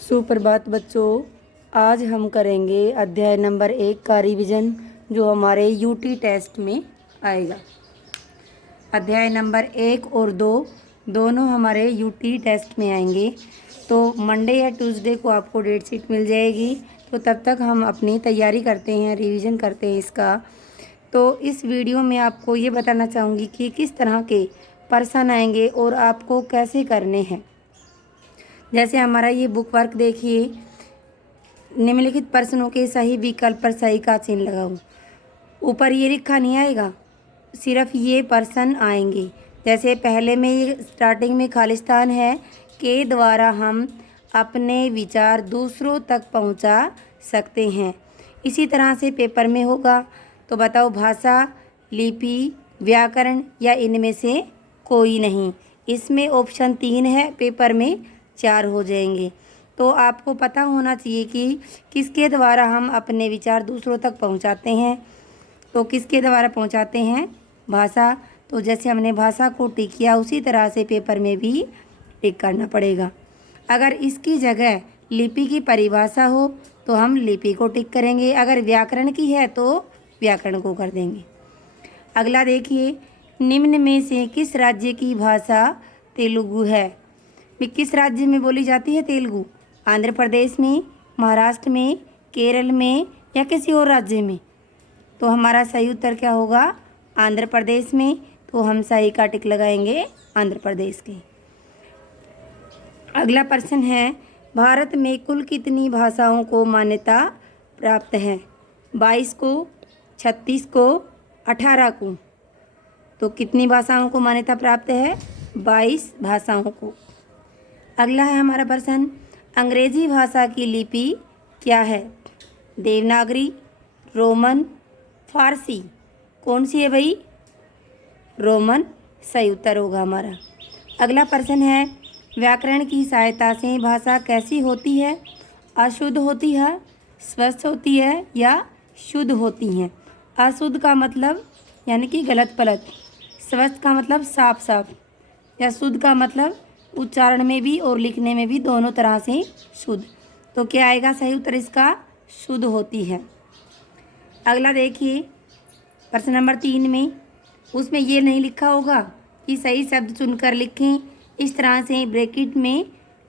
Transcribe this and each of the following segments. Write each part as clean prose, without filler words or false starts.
सुप्रभात बच्चों। आज हम करेंगे अध्याय नंबर 1 का रिवीजन जो हमारे यूटी टेस्ट में आएगा। अध्याय नंबर 1 और 2 दोनों हमारे यूटी टेस्ट में आएंगे। तो मंडे या ट्यूसडे को आपको डेट शीट मिल जाएगी। तो तब तक हम अपनी तैयारी करते हैं, रिवीजन करते हैं इसका। तो इस वीडियो में आपको ये बताना चाहूँगी कि किस तरह के प्रश्न आएंगे और आपको कैसे करने हैं। जैसे हमारा ये बुक वर्क देखिए, निम्नलिखित प्रश्नों के सही विकल्प पर सही का चिन्ह लगाओ। ऊपर ये लिखा नहीं आएगा, सिर्फ ये प्रश्न आएंगे। जैसे पहले में ये स्टार्टिंग में खालिस्तान है के द्वारा हम अपने विचार दूसरों तक पहुंचा सकते हैं। इसी तरह से पेपर में होगा। तो बताओ, भाषा, लिपि, व्याकरण या इनमें से कोई नहीं। इसमें ऑप्शन 3 है, पेपर में 4 हो जाएंगे। तो आपको पता होना चाहिए कि किसके द्वारा हम अपने विचार दूसरों तक पहुंचाते हैं। तो किसके द्वारा पहुंचाते हैं? भाषा। तो जैसे हमने भाषा को टिक किया उसी तरह से पेपर में भी टिक करना पड़ेगा। अगर इसकी जगह लिपि की परिभाषा हो तो हम लिपि को टिक करेंगे। अगर व्याकरण की है तो व्याकरण को कर देंगे। अगला देखिए, निम्न में से किस राज्य की भाषा तेलुगु है? किस राज्य में बोली जाती है तेलुगु? आंध्र प्रदेश में, महाराष्ट्र में, केरल में या किसी और राज्य में? तो हमारा सही उत्तर क्या होगा? आंध्र प्रदेश में। तो हम सही का टिक लगाएंगे आंध्र प्रदेश के। अगला प्रश्न है, भारत में कुल कितनी भाषाओं को मान्यता प्राप्त है? 22 को, 36 को, 18 को? तो कितनी भाषाओं को मान्यता प्राप्त है? 22 भाषाओं को। अगला है हमारा प्रश्न, अंग्रेजी भाषा की लिपि क्या है? देवनागरी, रोमन, फारसी? कौन सी है भाई? रोमन सही उत्तर होगा हमारा। अगला प्रश्न है, व्याकरण की सहायता से भाषा कैसी होती है? अशुद्ध होती है, स्वस्थ होती है या शुद्ध होती हैं? अशुद्ध का मतलब यानी कि गलत पलट, स्वस्थ का मतलब साफ साफ, या शुद्ध का मतलब उच्चारण में भी और लिखने में भी दोनों तरह से शुद्ध। तो क्या आएगा सही उत्तर इसका? शुद्ध होती है। अगला देखिए, प्रश्न नंबर 3 में उसमें ये नहीं लिखा होगा कि सही शब्द चुनकर लिखें। इस तरह से ब्रैकेट में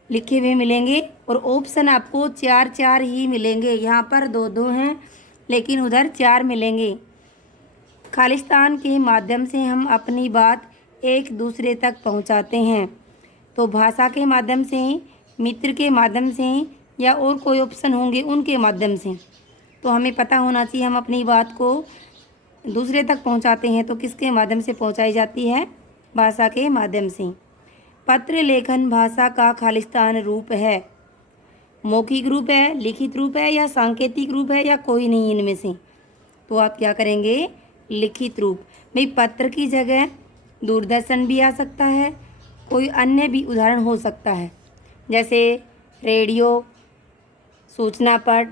लिखे हुए मिलेंगे और ऑप्शन आपको 4 ही मिलेंगे। यहाँ पर 2 हैं लेकिन उधर 4 मिलेंगे। खालिस्तान के माध्यम से हम अपनी बात एक दूसरे तक पहुँचाते हैं। तो भाषा के माध्यम से, मित्र के माध्यम से या और कोई ऑप्शन होंगे उनके माध्यम से। तो हमें पता होना चाहिए हम अपनी बात को दूसरे तक पहुंचाते हैं तो किसके माध्यम से पहुंचाई जाती है? भाषा के माध्यम से। पत्र लेखन भाषा का खालिस्तान रूप है। मौखिक रूप है, लिखित रूप है या सांकेतिक रूप है या कोई नहीं इनमें से? तो आप क्या करेंगे? लिखित रूप। भाई पत्र की जगह दूरदर्शन भी आ सकता है, कोई अन्य भी उदाहरण हो सकता है, जैसे रेडियो, सूचना पट,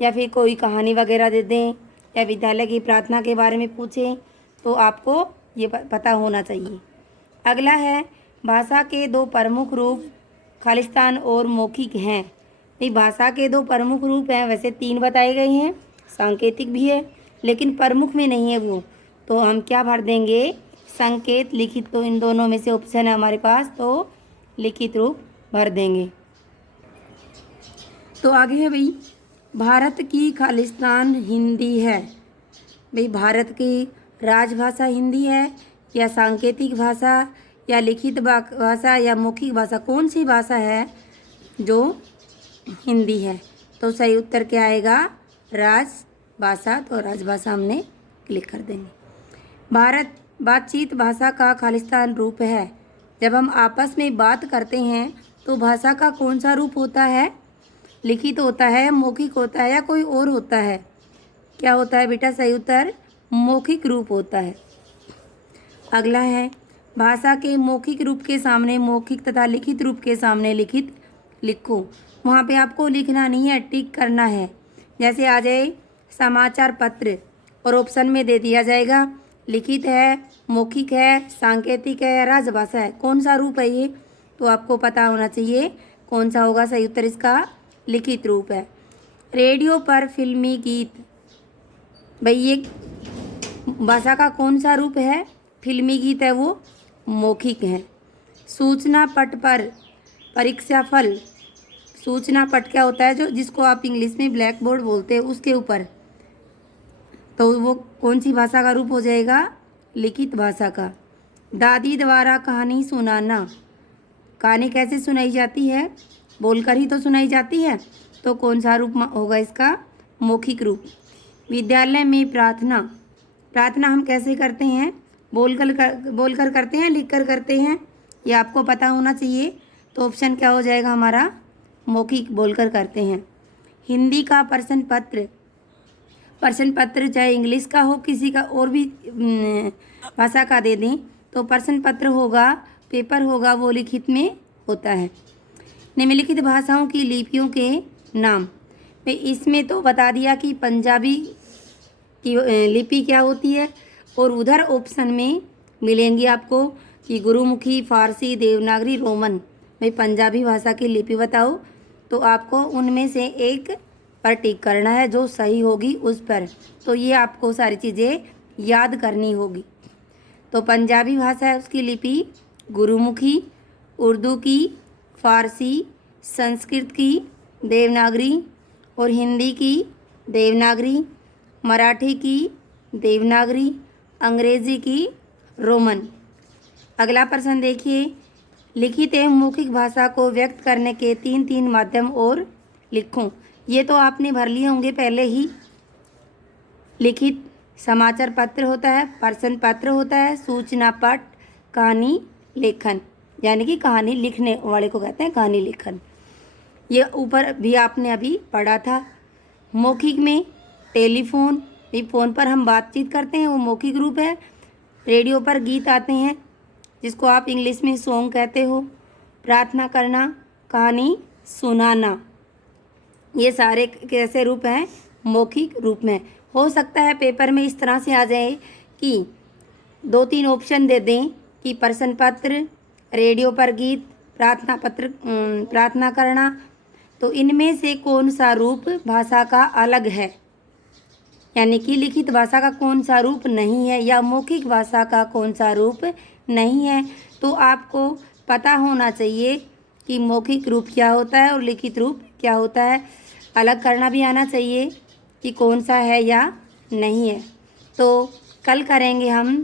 या फिर कोई कहानी वगैरह दे दें या विद्यालय की प्रार्थना के बारे में पूछें। तो आपको ये पता होना चाहिए। अगला है, भाषा के 2 प्रमुख रूप खालिस्तान और मौखिक हैं। ये भाषा के 2 प्रमुख रूप हैं, वैसे 3 बताए गए हैं, सांकेतिक भी है लेकिन प्रमुख में नहीं है वो। तो हम क्या भर देंगे? संकेत, लिखित। तो इन दोनों में से ऑप्शन है हमारे पास, तो लिखित रूप भर देंगे। तो आगे है भाई, भारत की खालिस्तान हिंदी है। भाई भारत की राजभाषा हिंदी है या सांकेतिक भाषा या लिखित भाषा या मौखिक भाषा? कौन सी भाषा है जो हिंदी है? तो सही उत्तर क्या आएगा? राजभाषा। तो राजभाषा हमने क्लिक कर देंगे। भारत बातचीत भाषा का खालिस्तान रूप है। जब हम आपस में बात करते हैं तो भाषा का कौन सा रूप होता है? लिखित होता है, मौखिक होता है या कोई और होता है? क्या होता है बेटा? सही उत्तर मौखिक रूप होता है। अगला है, भाषा के मौखिक रूप के सामने मौखिक तथा लिखित रूप के सामने लिखित लिखो। वहाँ पे आपको लिखना नहीं है, टिक करना है। जैसे आ जाए समाचार पत्र और ऑप्शन में दे दिया जाएगा लिखित है, मौखिक है, सांकेतिक है या राजभाषा है, कौन सा रूप है ये? तो आपको पता होना चाहिए कौन सा होगा सही उत्तर इसका? लिखित रूप है। रेडियो पर फिल्मी गीत, भाई ये भाषा का कौन सा रूप है? फिल्मी गीत है, वो मौखिक है। सूचना पट पर परीक्षा फल, सूचना पट क्या होता है? जो जिसको आप इंग्लिश में ब्लैक बोर्ड बोलते हैं, उसके ऊपर, तो वो कौन सी भाषा का रूप हो जाएगा? लिखित भाषा का। दादी द्वारा कहानी सुनाना, कहानी कैसे सुनाई जाती है? बोलकर ही तो सुनाई जाती है, तो कौन सा रूप होगा इसका? मौखिक रूप। विद्यालय में प्रार्थना, प्रार्थना हम कैसे करते हैं? बोलकर करते हैं, लिखकर करते हैं? ये आपको पता होना चाहिए। तो ऑप्शन क्या हो जाएगा हमारा? मौखिक, बोलकर करते हैं। हिंदी का प्रश्न पत्र, प्रश्न पत्र चाहे इंग्लिश का हो, किसी का और भी भाषा का दे दें, तो प्रश्न पत्र होगा, पेपर होगा, वो लिखित में होता है। निम्नलिखित भाषाओं की लिपियों के नाम, मैं इसमें तो बता दिया कि पंजाबी की लिपि क्या होती है, और उधर ऑप्शन में मिलेंगी आपको कि गुरुमुखी, फारसी, देवनागरी, रोमन। भाई पंजाबी भाषा की लिपि बताओ, तो आपको उनमें से एक पर टिक करना है, जो सही होगी उस पर। तो ये आपको सारी चीज़ें याद करनी होगी। तो पंजाबी भाषा है, उसकी लिपि गुरुमुखी, उर्दू की, फारसी, संस्कृत की देवनागरी, और हिंदी की देवनागरी, मराठी की देवनागरी, अंग्रेजी की रोमन। अगला प्रश्न देखिए, लिखित एवं मौखिक भाषा को व्यक्त करने के तीन माध्यम और लिखो। ये तो आपने भर लिए होंगे पहले ही। लिखित समाचार पत्र होता है, प्रश्न पत्र होता है, सूचना पट, कहानी लेखन, यानी कि कहानी लिखने वाले को कहते हैं कहानी लेखन। ये ऊपर भी आपने अभी पढ़ा था। मौखिक में टेलीफोन, ये फ़ोन पर हम बातचीत करते हैं, वो मौखिक रूप है। रेडियो पर गीत आते हैं, जिसको आप इंग्लिश में सॉन्ग कहते हो। प्रार्थना करना, कहानी सुनाना, ये सारे कैसे रूप हैं? मौखिक रूप में। हो सकता है पेपर में इस तरह से आ जाए कि 2-3 ऑप्शन दे दें कि प्रश्न पत्र, रेडियो पर गीत, प्रार्थना करना, तो इनमें से कौन सा रूप भाषा का अलग है, यानी कि लिखित भाषा का कौन सा रूप नहीं है, या मौखिक भाषा का कौन सा रूप नहीं है। तो आपको पता होना चाहिए कि मौखिक रूप क्या होता है और लिखित रूप क्या होता है। अलग करना भी आना चाहिए कि कौन सा है या नहीं है। तो कल करेंगे हम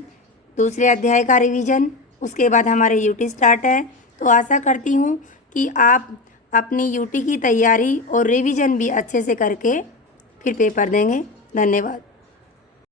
दूसरे अध्याय का रिवीजन, उसके बाद हमारे यूटी स्टार्ट है। तो आशा करती हूँ कि आप अपनी यूटी की तैयारी और रिवीजन भी अच्छे से करके फिर पेपर देंगे। धन्यवाद।